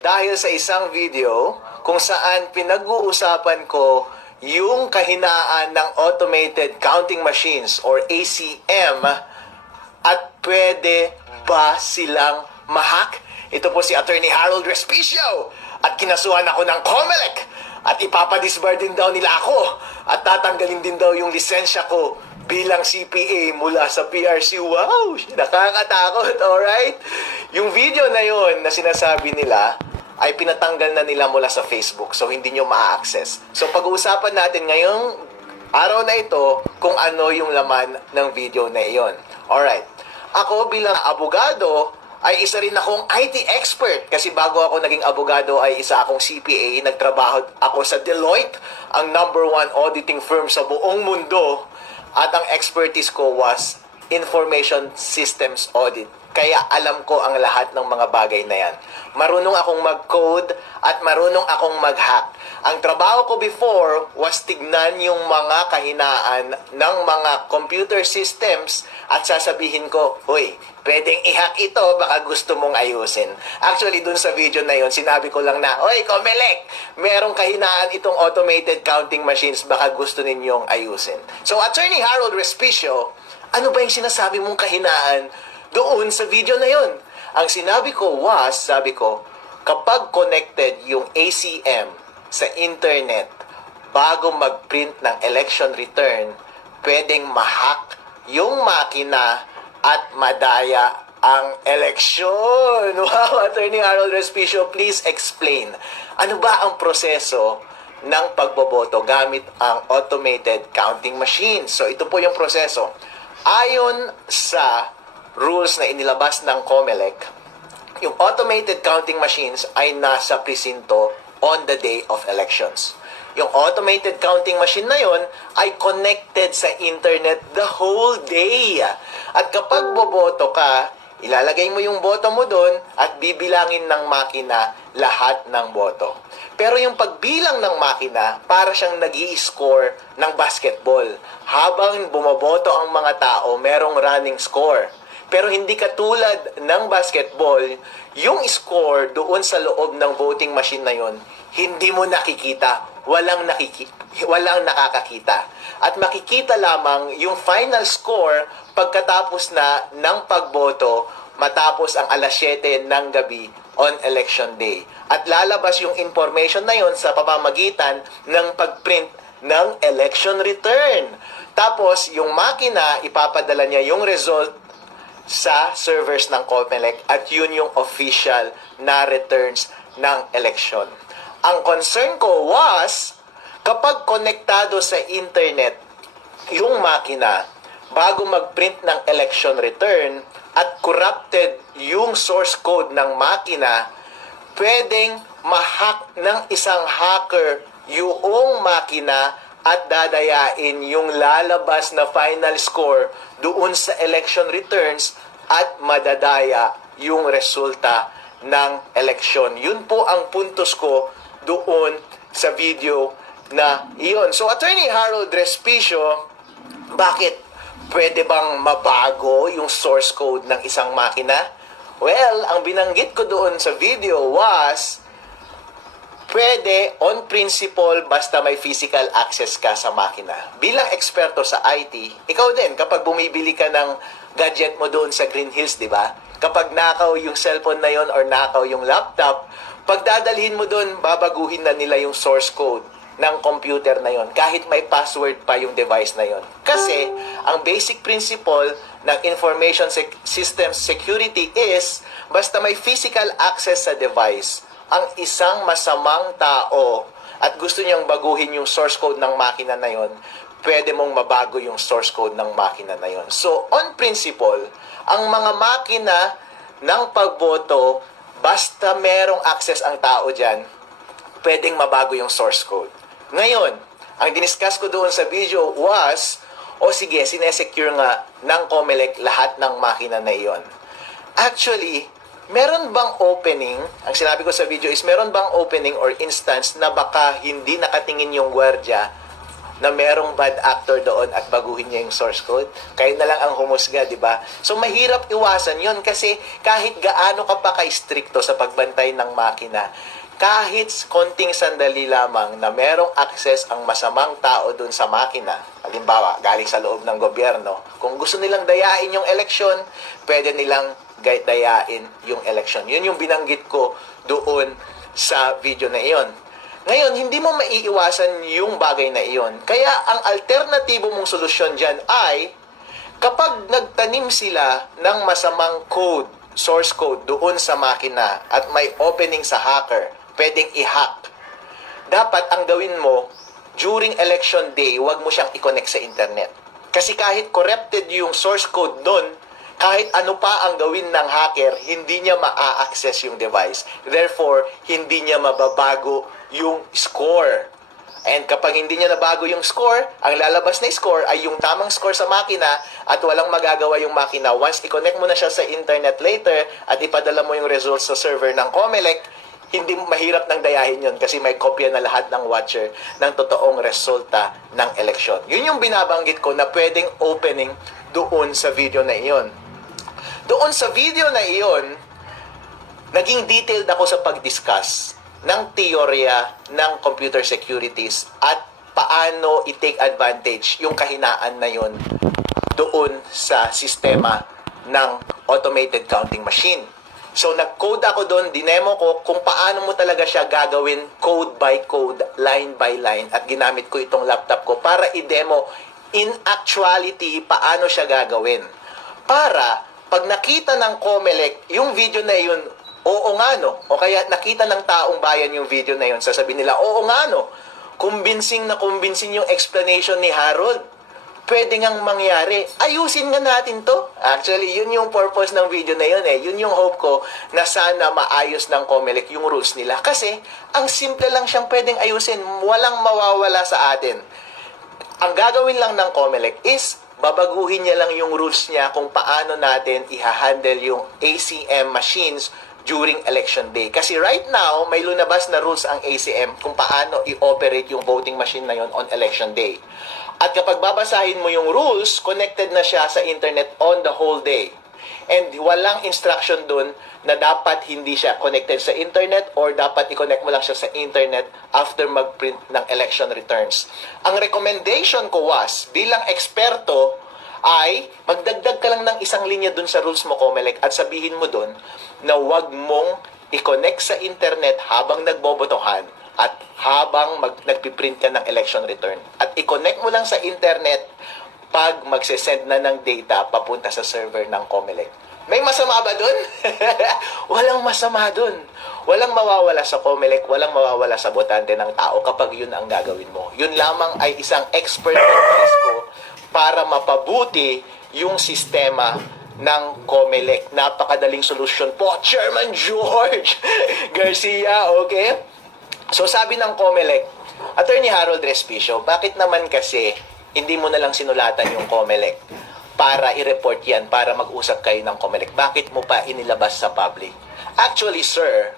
Dahil sa isang video kung saan pinag-uusapan ko yung kahinaan ng automated counting machines or ACM at pwede ba silang mahack? Ito po si Attorney Harold Respicio at kinasuhan ako ng COMELEC at ipapadisbar din daw nila ako at tatanggalin din daw yung lisensya ko bilang CPA mula sa PRC. Wow! Nakakatakot, alright? Yung video na yon na sinasabi nila ay pinatanggal na nila mula sa Facebook. So, hindi nyo ma-access. So, pag-uusapan natin ngayong araw na ito kung ano yung laman ng video na iyon. Alright. Ako bilang abogado ay isa rin akong IT expert kasi bago ako naging abogado ay isa akong CPA. Nagtrabaho ako sa Deloitte, ang #1 auditing firm sa buong mundo. At ang expertise ko was information systems audit. Kaya alam ko ang lahat ng mga bagay na yan. Marunong akong mag-code at marunong akong mag-hack. Ang trabaho ko before was tignan yung mga kahinaan ng mga computer systems at sasabihin ko, "Hoy, pwedeng i-hack ito, baka gusto mong ayusin." Actually, dun sa video na yon sinabi ko lang na, "Hoy, COMELEC, merong kahinaan itong automated counting machines, baka gusto ninyong ayusin." So, Attorney Harold Respicio, ano ba yung sinasabi mong kahinaan doon sa video na yon? Ang sinabi ko was, sabi ko, kapag connected yung ACM sa internet bago mag-print ng election return, pwedeng mahack yung makina at madaya ang eleksyon. Wow, Attorney Harold Respicio, please explain. Ano ba ang proseso ng pagboboto gamit ang automated counting machine? So, ito po yung proseso. Ayon sa rules na inilabas ng COMELEC, yung automated counting machines ay nasa presinto on the day of elections. Yung automated counting machine na yon ay connected sa internet the whole day. At kapag boboto ka, ilalagay mo yung boto mo doon at bibilangin ng makina lahat ng boto. Pero yung pagbilang ng makina, para siyang nag-i-score ng basketball. Habang bumoboto ang mga tao, merong running score. Pero hindi katulad ng basketball, yung score doon sa loob ng voting machine na yon, hindi mo nakikita, walang nakakakita. At makikita lamang yung final score pagkatapos na ng pagboto matapos ang 7:00 ng gabi on election day. At lalabas yung information na yon sa pamamagitan ng pagprint ng election return. Tapos yung makina, ipapadala niya yung result sa servers ng COMELEC at yun yung official na returns ng election. Ang concern ko was, kapag konektado sa internet yung makina bago mag-print ng election return at corrupted yung source code ng makina, pwedeng ma-hack ng isang hacker yung makina at dadayain yung lalabas na final score doon sa election returns at madadaya yung resulta ng eleksyon. Yun po ang puntos ko doon sa video na iyon. So, Attorney Harold Respicio, bakit pwede bang mabago yung source code ng isang makina? Well, ang binanggit ko doon sa video was, pwede on principle basta may physical access ka sa makina. Bilang eksperto sa IT, ikaw din, kapag bumibili ka ng gadget mo doon sa Green Hills, di ba? Kapag nakaw yung cellphone na yon or nakaw yung laptop, pag dadalhin mo doon, babaguhin na nila yung source code ng computer na yon kahit may password pa yung device na yon. Kasi, ang basic principle ng information system security is, basta may physical access sa device, ang isang masamang tao at gusto niyang baguhin yung source code ng makina na yon, pwede mong mabago yung source code ng makina na yon. So, on principle, ang mga makina ng pagboto, basta merong access ang tao dyan, pwedeng mabago yung source code. Ngayon, ang diniscuss ko doon sa video was, sige, sinesecure nga ng COMELEC lahat ng makina na iyon. Actually, meron bang opening, ang sinabi ko sa video is, meron bang opening or instance na baka hindi nakatingin yung gwardiya na merong bad actor doon at baguhin niya yung source code? Kayo na lang ang humusga, di ba? So, mahirap iwasan yon kasi kahit gaano ka pa ka-stricto sa pagbantay ng makina, kahit konting sandali lamang na merong access ang masamang tao doon sa makina, halimbawa, galing sa loob ng gobyerno, kung gusto nilang dayain yung eleksyon, pwede nilang dayain yung eleksyon. Yun yung binanggit ko doon sa video na iyon. Ngayon, hindi mo maiiwasan yung bagay na iyon. Kaya, ang alternatibo mong solusyon dyan ay, kapag nagtanim sila ng masamang code, source code, doon sa makina at may opening sa hacker, pwedeng i-hack. Dapat ang gawin mo, during election day, huwag mo siyang i-connect sa internet. Kasi kahit corrupted yung source code doon, kahit ano pa ang gawin ng hacker, hindi niya ma-access yung device. Therefore, hindi niya mababago yung score. And kapag hindi niya nabago yung score, ang lalabas na score ay yung tamang score sa makina at walang magagawa yung makina. Once i-connect mo na siya sa internet later at ipadala mo yung results sa server ng COMELEC, hindi mahirap nang dayahin yun kasi may kopya na lahat ng watcher ng totoong resulta ng eleksyon. Yun yung binabanggit ko na pwedeng opening doon sa video na iyon. Doon sa video na iyon, naging detailed ako sa pag-discuss ng teorya ng computer securities at paano i-take advantage yung kahinaan na yun doon sa sistema ng automated counting machine. So, nag-code ako doon, dinemo ko kung paano mo talaga siya gagawin code by code, line by line, at ginamit ko itong laptop ko para i-demo in actuality paano siya gagawin. Para, pag nakita ng COMELEC yung video na yun, oo nga no, o kaya nakita ng taong bayan yung video na yun, sasabihin nila, oo nga no, convincing na convincing yung explanation ni Harold. Pwede ngang mangyari. Ayusin nga natin to. Actually, yun yung purpose ng video na yun eh. Yun yung hope ko na sana maayos ng COMELEC yung rules nila. Kasi, ang simple lang siyang pwedeng ayusin. Walang mawawala sa atin. Ang gagawin lang ng COMELEC is babaguhin niya lang yung rules niya kung paano natin i-handle yung ACM machines during election day. Kasi right now, may lunabas na rules ang ACM kung paano i-operate yung voting machine na yon on election day. At kapag babasahin mo yung rules, connected na siya sa internet on the whole day. And walang instruction dun na dapat hindi siya connected sa internet or dapat i-connect mo lang siya sa internet after mag-print ng election returns. Ang recommendation ko was, bilang eksperto, ay magdagdag ka lang ng isang linya dun sa rules mo, COMELEC, at sabihin mo dun na wag mong i-connect sa internet habang nagbobotohan at habang nagpiprint ka ng election return. At i-connect mo lang sa internet pag magsesend na ng data papunta sa server ng COMELEC. May masama ba dun? Walang masama dun. Walang mawawala sa COMELEC, walang mawawala sa botante ng tao kapag yun ang gagawin mo. Yun lamang ay isang expert advice ko para mapabuti yung sistema ng COMELEC. Napakadaling solusyon po, Chairman George Garcia, okay? So sabi ng COMELEC, Attorney Harold Respicio, bakit naman kasi hindi mo na lang sinulatan yung COMELEC para i-report yan, para mag-usap kayo ng COMELEC? Bakit mo pa inilabas sa public? Actually, sir,